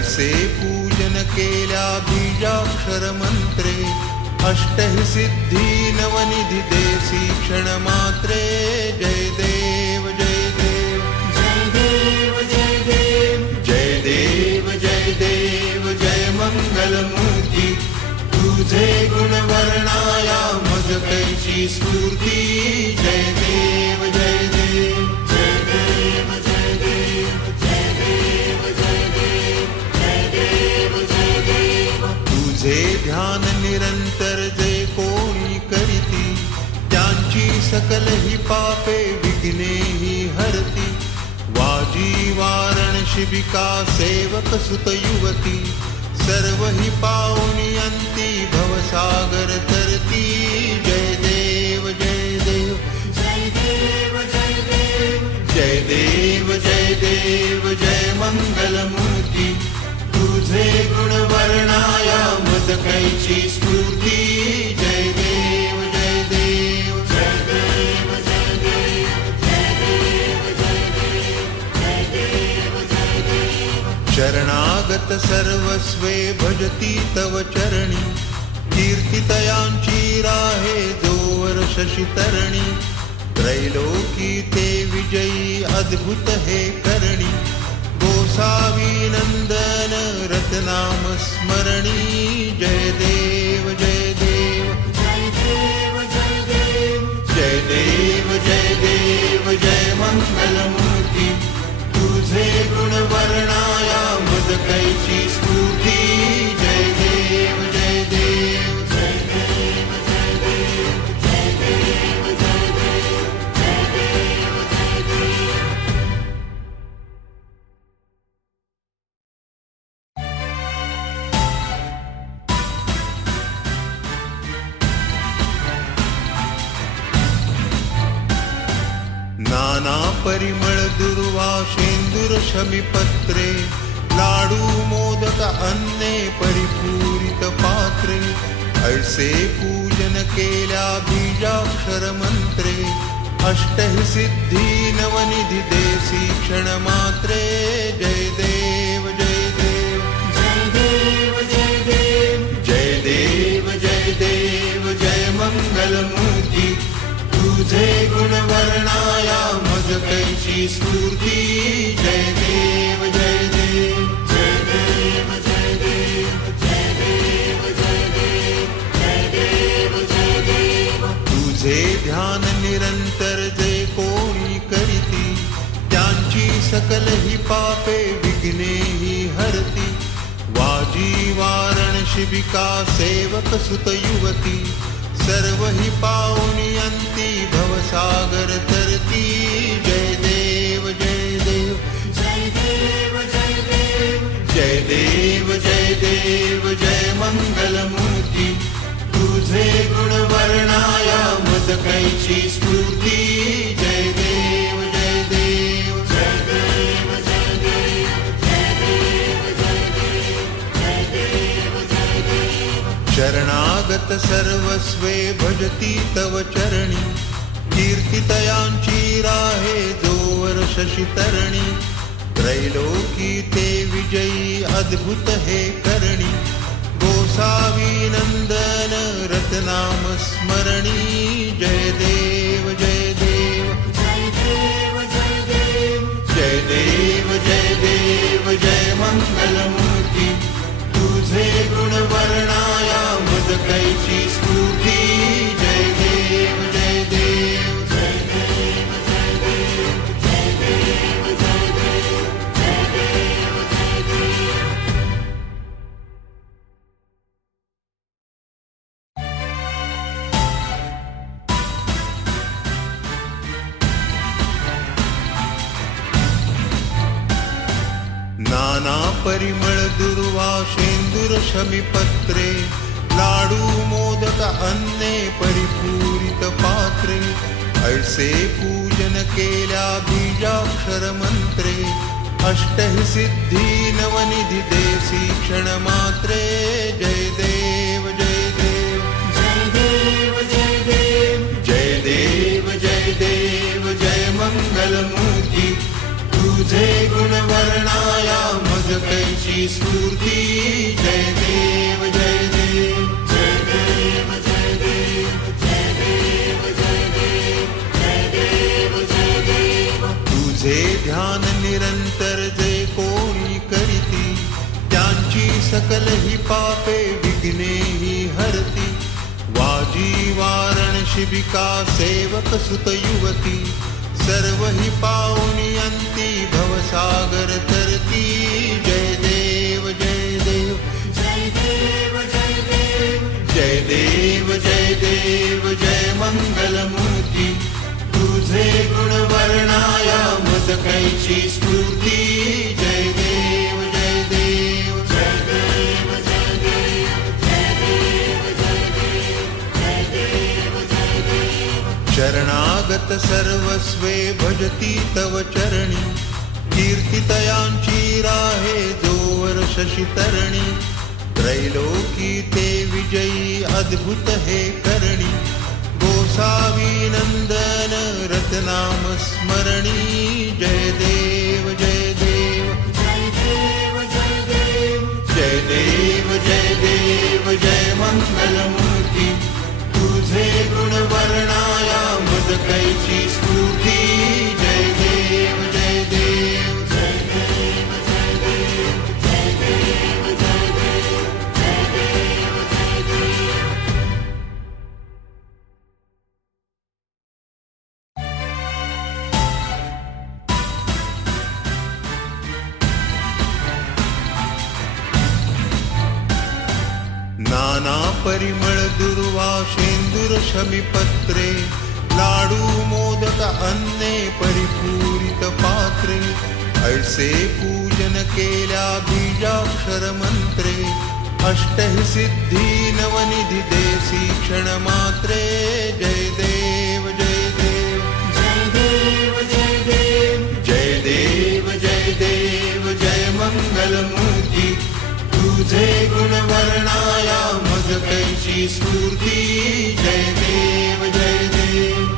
ऐसे पूजन केल्या बीजाक्षर मंत्रे अष्टहि सिद्धी नवनिधी देसी क्षण मात्रे। जय देव जय देव। जय देव जय देव। जय देव जय देव जय मंगलमूर्ती तुझे गुण वर्णाया मज कैची स्फूर्ती। जय देव। सकल ही पापे विघ्ने ही हरती। वाजी वारण शिबिका सेवक सुत युवती। सर्व ही पाहुनी अंती भवसागर तरती। जय देव जय देव। जय देव जय देव। जय देव जय देव जय मंगलमूर्ती तुझे गुण वर्णाया मद कैची शरणागत सर्वस्वे भजती तव चरणी। कीर्तितयांची राहे जोवर शशितरणी त्रैलोकी ते विजयी अद्भुत हे करणी। गोसावी नंदन रतनाम स्मरणी। जय देव जय देव जय देव। जय देव जय देव जय देव, जय मंगलमूर्ती। तुझे गुणवर्णाया मदकैची स्तुती जय परिमलदुर्वासेन्दुरशमिपत्रे लाडूमोदक अन्ने परिपूरितपात्रे अयसे पूजनकेला बीजाक्षरमन्त्रे अष्टहि सिद्धि नवनिधि सी क्षणमात्रे जय देव। तुझे गुण वर्णाया मज कैची स्फूर्ती। जय देव जय देव, जय ध्यान निरंतर जे कोणी करीती, त्यांची सकल ही पापे विघ्ने ही हरती। वाजी वारण शिबिका सेवक सुत युवती सर्व ही तरती जय देव जय देव जय देव जय देव जय देव जय देव जय मंगलमूर्ती तुझे गुण वर्णाया मद कैची स्फूर्ती जय देव जय देव जय देव जय देव जय देव जय देव जय देव जय देव शरणागत सर्वस्वे भजती तव चरणी। कीर्तितयांची राहे जोवर शशितरणी त्रैलोकी ते विजयी अद्भुत हे करणी। गोसावी नंदन रतनाम स्मरणी। जय देव जय देव। जय देव जय देव जय देव जय देव जय मंगलमूर्ती। तुझे गुण परिमळदुर्वा शेन्दुरशमिपत्रे लाडूमोदक अन्ने परिपूरितपात्रे ऐसे पूजन केल्या बीजाक्षरमन्त्रे अष्टहि सिद्धि नवनिधि देसी क्षणमात्रे जय देव जय देव। जय देव जय देव। जय देव जय देव जय मङ्गलमूर्ति तुझे गुण वर्णाया मज कैची स्फूर्ती। जय देव जय देव ध्यान निरंतर जे कोणी करीती, त्यांची सकल ही पापे विघ्ने ही हरती। वाजी वारण शिबिका, सेवक सुत युवती, सर्व ही पाहुनी कैची स्फूर्ती जय देव जय देव जय देव जय देव जय देव जय देव जय देव जय देव. शरणागत सर्वस्वे भजती तव चरणी. कीर्तितयांची राहे जोवर शशितरणी त्रैलोकी ते विजयी अद्भुत हे करणी. गोसावी नंदन रतनाम शमीपत्रे लाडू मोदक अन्ने परिपूरित पात्रे ऐसे पूजन केल्या बीजाक्षर मंत्रे अष्टहि सिद्धी नवनिधी देसी क्षण मात्रे जय देव जय देव। जय देव जय देव। जय देव जय देव जय मंगलमूर्ती। तुझे गुण स्फूर्ती जय देव जय देव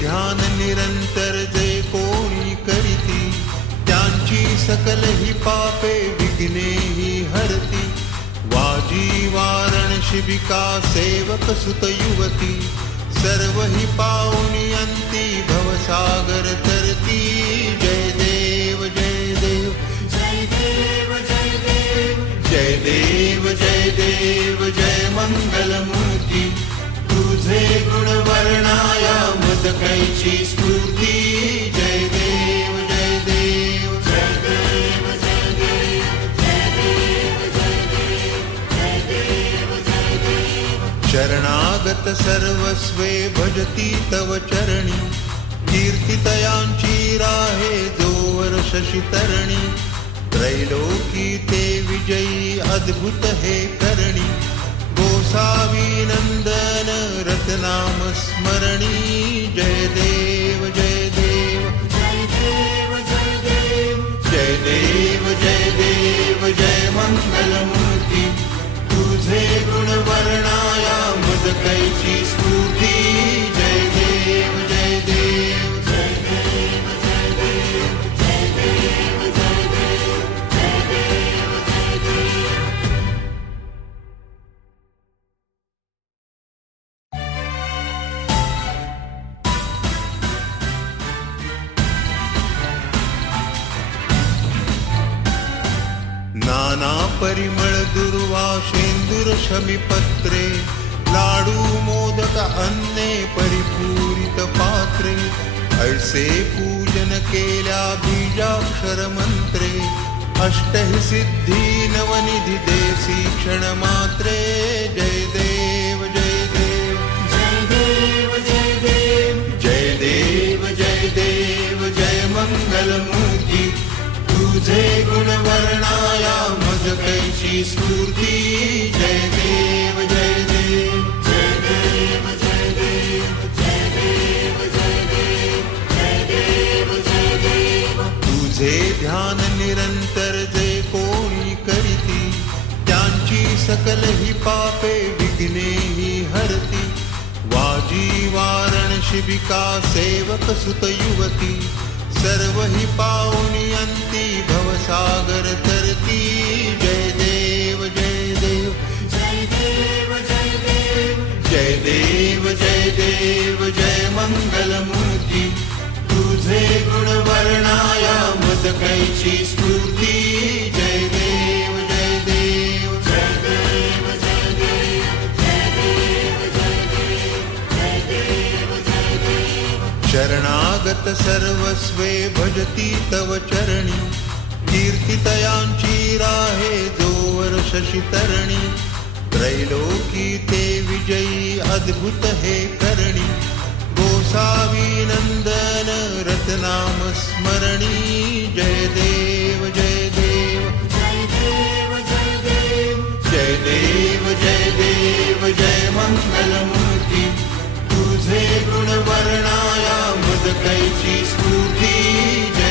ध्यान निरंतर जे कोणी करीती, त्यांची सकल ही पापे विघ्ने ही हरती. वाजी वारण शिबिका सेवक सुत युवती सर्व ही पाहुनी अंती भवसागर तरती जय देव जय देव। जय देव जय देव। जय देव जय देव जय मंगलमूर्ती। तुझे गुण वर्णाया मज कैची सर्वस्वे भजती तव चरणी। कीर्तितयांची राहे जोवर शशितरणी त्रैलोकी ते विजयी अद्भुत हे करणी। गोसावी नंदन रतनाम स्मरणी। जय देव जय देव। जय देव जय देव जय देव जय देव जय मंगलमूर्ती तुझे गुण वर्णाया मज कैची स्फूर्ती जय देव जय देव जय देव नाना परिमळ दुर्वाशेंदुर शमीपत्रे लाडू मोदक अन्ने परिपूरित पात्रे ऐसे पूजन केल्या बीजाक्षर मंत्रे अष्टहि सिद्धी नवनिधी देसी क्षण मात्रे जय देव जय देव। जय देव जय देव। जय देव जय देव जय मंगलमूर्ती। तुझे गुण कैची स्फूर्ती। जय देव, जय ध्यान निरंतर जे कोणी करीती त्यांची सकल ही पापे विघ्ने ही हरती। वाजी वारण शिबिका सेवक सुत युवती सर्व हि पाहुनी अंती भवसागर तरती जय देव जय देव जय देव जय देव जय देव जय देव जय मंगलमूर्ती तुझे गुण वर्णाया मद कैची स्फूर्ती शरणागत सर्वस्वे भजती तव चरणी। कीर्तितयांची राहे जोवर शशितरणी त्रैलोकी ते विजयी अद्भुत हे करणी। गोसावी नंदन रतनाम स्मरणी। जय देव जय देव जय देव। जय देव जय देव जय देव, जय मंगलमूर्ती। गुणवर्णाया मदकैची स्फूर्ती